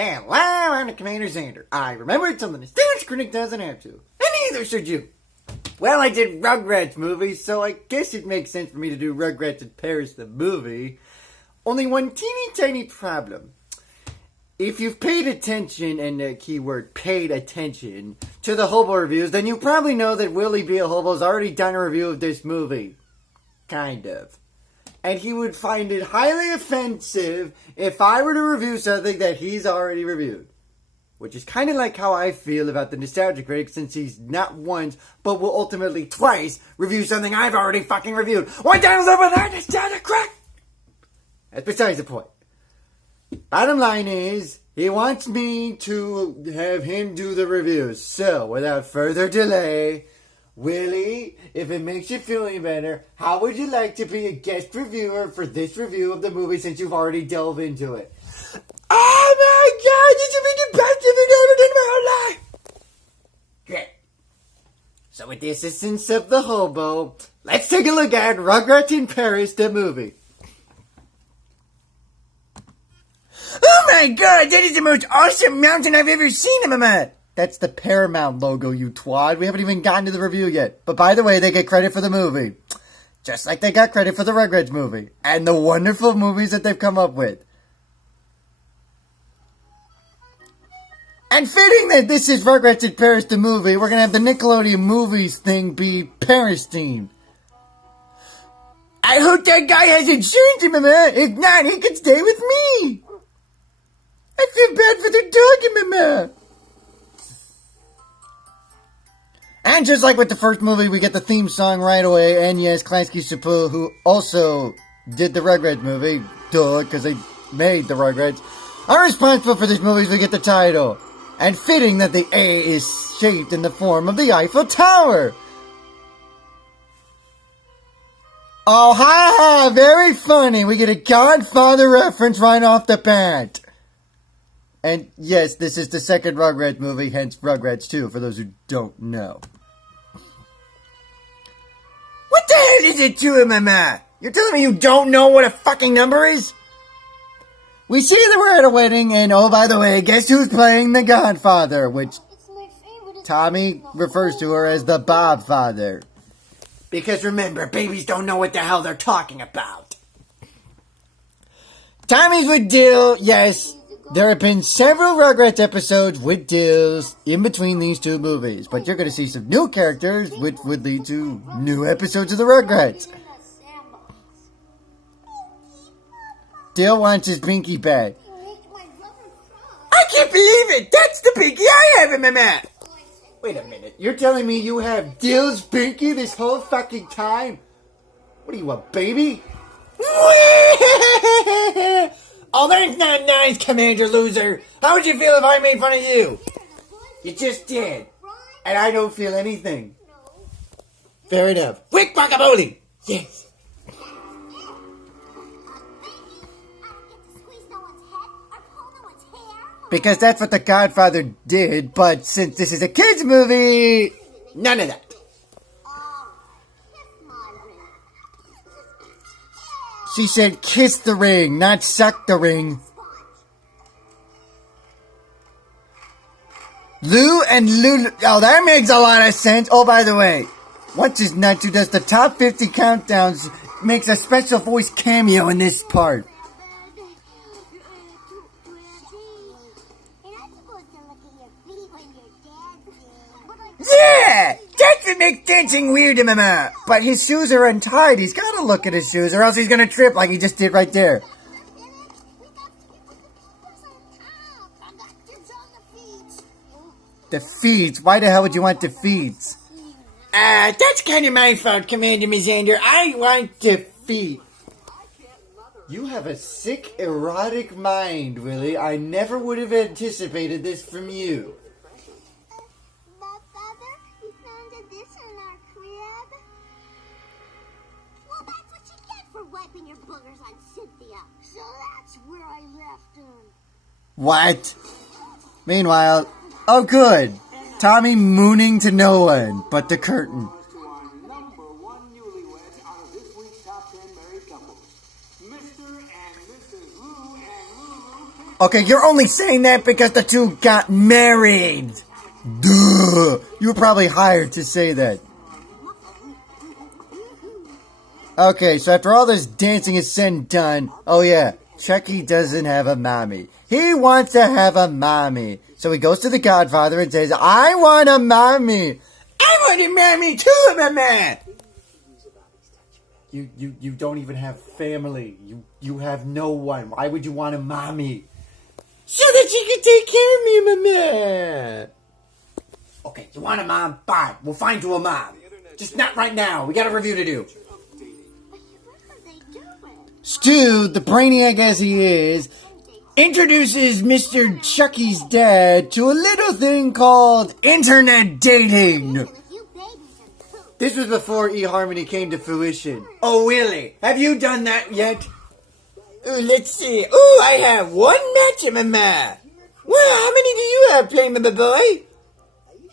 Hello, I'm the CommanderZander. I remembered something the stage critic doesn't have to. And neither should you. Well, I did Rugrats movies, so I guess it makes sense for me to do Rugrats in Paris the movie. Only one teeny tiny problem. If you've paid attention, and the keyword paid attention, to the Hobo reviews, then you probably know that Willie B.A. Hobo's already done a review of this movie. Kind of. And he would find it highly offensive if I were to review something that he's already reviewed. Which is kind of like how I feel about the Nostalgia Critic, since he's not once, but will ultimately twice review something I've already fucking reviewed. What the hell's up with that Nostalgia Critic? That's besides the point. Bottom line is, he wants me to have him do the reviews. So, without further delay, Willie, if it makes you feel any better, how would you like to be a guest reviewer for this review of the movie since you've already delved into it? Oh my god, this would be the best thing I've ever done in my whole life! Great. So with the assistance of the Hobo, let's take a look at Rugrats in Paris, the movie. Oh my god, that is the most awesome mountain I've ever seen, Mama! That's the Paramount logo, you twad. We haven't even gotten to the review yet. But by the way, they get credit for the movie. Just like they got credit for the Rugrats movie. And the wonderful movies that they've come up with. And fitting that this is Rugrats in Paris the movie, we're going to have the Nickelodeon Movies thing be Paris themed. I hope that guy has insurance, Mama. If not, he can stay with me. I feel bad for the dog, Mama. And just like with the first movie, we get the theme song right away. And yes, Klasky Csupo, who also did the Rugrats movie, duh, because they made the Rugrats, are responsible for this movie as we get the title. And fitting that the A is shaped in the form of the Eiffel Tower. Oh, ha ha, very funny. We get a Godfather reference right off the bat. And yes, this is the second Rugrats movie, hence Rugrats 2, for those who don't know. What the hell is it to him, Mama? You're telling me you don't know what a fucking number is? We see that we're at a wedding, and oh, by the way, guess who's playing the Godfather? Which Tommy refers to her as the Bobfather. Because remember, babies don't know what the hell they're talking about. Tommy's with Dill, yes. There have been several Rugrats episodes with Dills in between these two movies, but you're going to see some new characters, which would lead to new episodes of the Rugrats. Dill wants his binky back. I can't believe it! That's the binky I have in my mouth! Wait a minute, you're telling me you have Dill's binky this whole fucking time? What are you, a baby? Oh, that's not nice, Commander Loser. How would you feel if I made fun of you? You just did. And I don't feel anything. Fair enough. Quick guacamole! Yes. Because that's what the Godfather did, but since this is a kids movie, none of that. She said kiss the ring, not suck the ring. Lou and Lulu. Oh, that makes a lot of sense. Oh, by the way, What's His Nuts, who does the top 50 countdowns, makes a special voice cameo in this part. Yeah! That's what makes dancing weird to Mama. But his shoes are untied. He's got to look at his shoes or else he's going to trip like he just did right there. The feet? Why the hell would you want the feet? That's kind of my fault, CommanderZander. I want the feet. You have a sick, erotic mind, Willie. I never would have anticipated this from you. Wiping your boogers on Cynthia. So that's where I left him. What? Meanwhile, oh good, Tommy mooning to no one but the curtain. Number one newlyweds out of this week's top 10 married couples, Mr. and Mrs. Lou and Lulu Okay, you're only saying that because the two got married. Duh. You were probably hired to say that. Okay, so after all this dancing is said and done, oh yeah, Chucky doesn't have a mommy. He wants to have a mommy. So he goes to the Godfather and says, I want a mommy. I want a mommy too, Mama. You don't even have family. You have no one. Why would you want a mommy? So that she can take care of me, Mama. Okay, you want a mom? Fine, we'll find you a mom. Just not right now. We got a review to do. Stu, the brainiac as he is, introduces Mr. Chucky's dad to a little thing called internet dating. This was before eHarmony came to fruition. Oh, Willie, have you done that yet? Let's see. Oh, I have one match in my mouth. Well, how many do you have, Playman, my boy?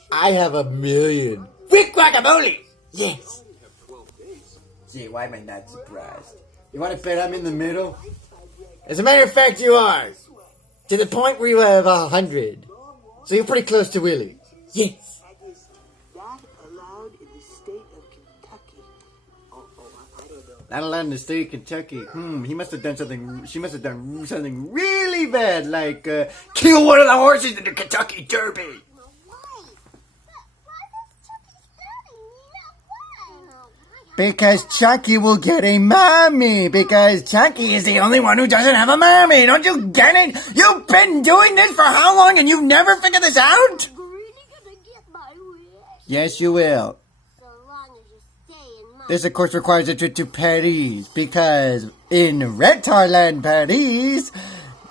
I have 1,000,000. Quick guacamole! Yes. Gee, why am I not surprised? You want to bet I'm in the middle? As a matter of fact, you are. To the point where you have 100. So you're pretty close to Willie. Yes. Not allowed in the state of Kentucky. I don't know. Not allowed in the state of Kentucky. He must have done something. She must have done something really bad, like kill one of the horses in the Kentucky Derby. Because Chucky will get a mommy. Because Chucky is the only one who doesn't have a mommy. Don't you get it? You've been doing this for how long and you've never figured this out? Yes, you will. This, of course, requires a trip to Paris. Because in Retarland, Paris,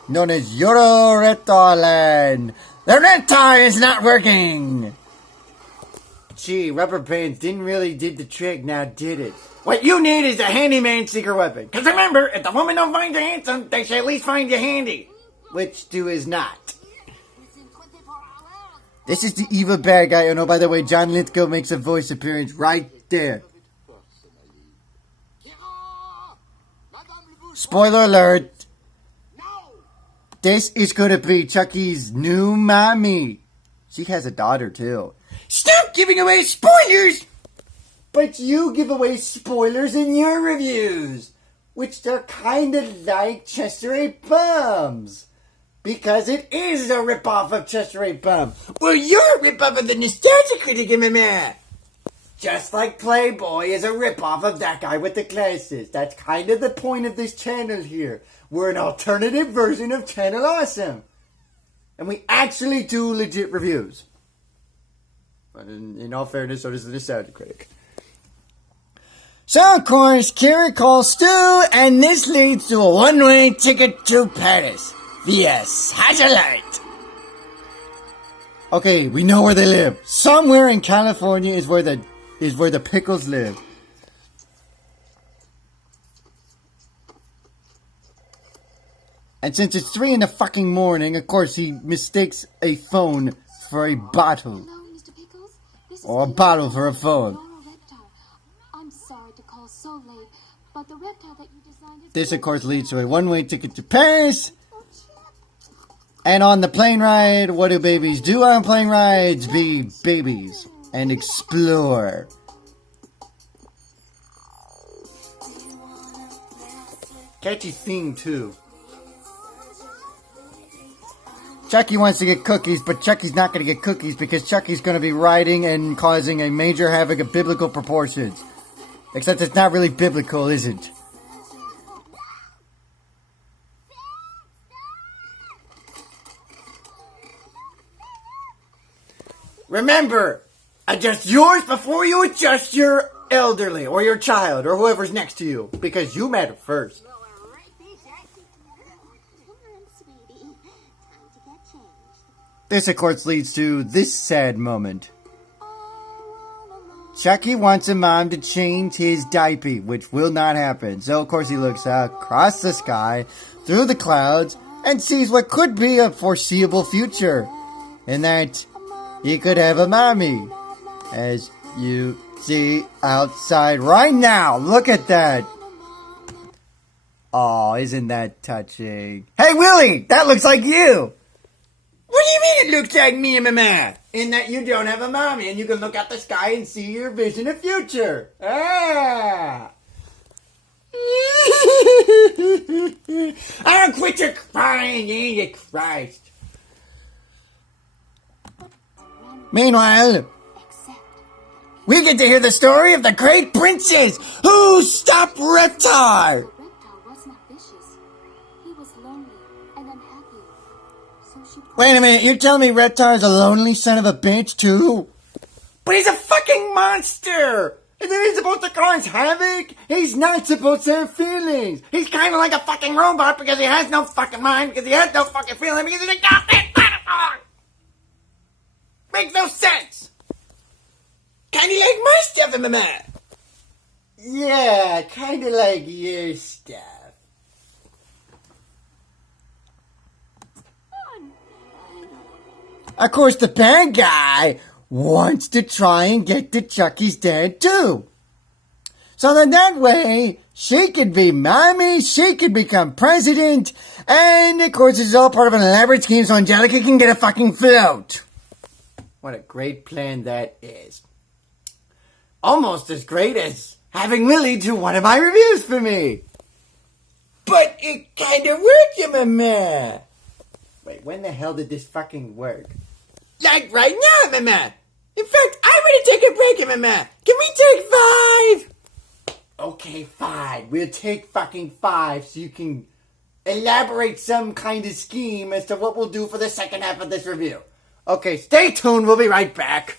known as Euro Retarland, the Retar is not working. Gee, rubber bands didn't really did the trick, now did it? What you need is a handyman secret weapon. Because remember, if the woman don't find you handsome, they should at least find you handy. Which Stu is not. This is the evil bad guy. Oh no, by the way, John Lithgow makes a voice appearance right there. Spoiler alert. This is going to be Chucky's new mommy. She has a daughter too. Stop giving away spoilers! But you give away spoilers in your reviews, which they're kind of like Chester A. Bum's. Because it is a ripoff of Chester A. Bum. Well, you're a ripoff of the Nostalgia Critic, MMA. Just like Playboy is a ripoff of that guy with the glasses. That's kind of the point of this channel here. We're an alternative version of Channel Awesome. And we actually do legit reviews. But in all fairness, so does the Nostalgia Critic. So, of course, Kira calls Stu, and this leads to a one-way ticket to Paris via satellite. Okay, we know where they live. Somewhere in California is where the Pickles live. And since it's 3 in the fucking morning, of course, he mistakes a phone for a bottle. Or a bottle for a phone. I'm sorry to call so late, but the reptile that you designed is... This, of course, leads to a one-way ticket to Paris. And on the plane ride, what do babies do on plane rides? Be babies and explore. Catchy theme, too. Chucky wants to get cookies, but Chucky's not going to get cookies because Chucky's going to be riding and causing a major havoc of biblical proportions. Except it's not really biblical, is it? Remember, adjust yours before you adjust your elderly or your child or whoever's next to you, because you matter first. This, of course, leads to this sad moment. Chucky wants a mom to change his diaper, which will not happen. So, of course, he looks across the sky, through the clouds, and sees what could be a foreseeable future. And that he could have a mommy. As you see outside right now. Look at that. Aw, isn't that touching? Hey, Willie, that looks like you. What do you mean it looks like me and my man? In that you don't have a mommy and you can look at the sky and see your vision of future. Ah. I don't quit your crying, Jesus Christ. Meanwhile, we get to hear the story of the great princess who stopped Reptar. Reptar was not vicious. He was lonely and unhappy. So she Wait a minute, you're telling me Reptar's a lonely son of a bitch too? But he's a fucking monster! And then he's supposed to cause havoc? He's not supposed to have feelings. He's kind of like a fucking robot because he has no fucking mind, because he has no fucking feeling, because he's a goddamn dinosaur! Makes no sense! Kinda like my stuff, Mama! Yeah, kinda like your stuff. Of course, the bad guy wants to try and get to Chucky's dad too. So that way, she could be mommy, she could become president, and of course it's all part of an elaborate scheme so Angelica can get a fucking float. What a great plan that is. Almost as great as having Willie do one of my reviews for me. But it kinda worked, Mama. Wait, when the hell did this fucking work? Like right now, Mama. In fact, I'm gonna take a break, Mama. Can we take 5? Okay, fine. We'll take fucking 5 so you can elaborate some kind of scheme as to what we'll do for the second half of this review. Okay, stay tuned. We'll be right back.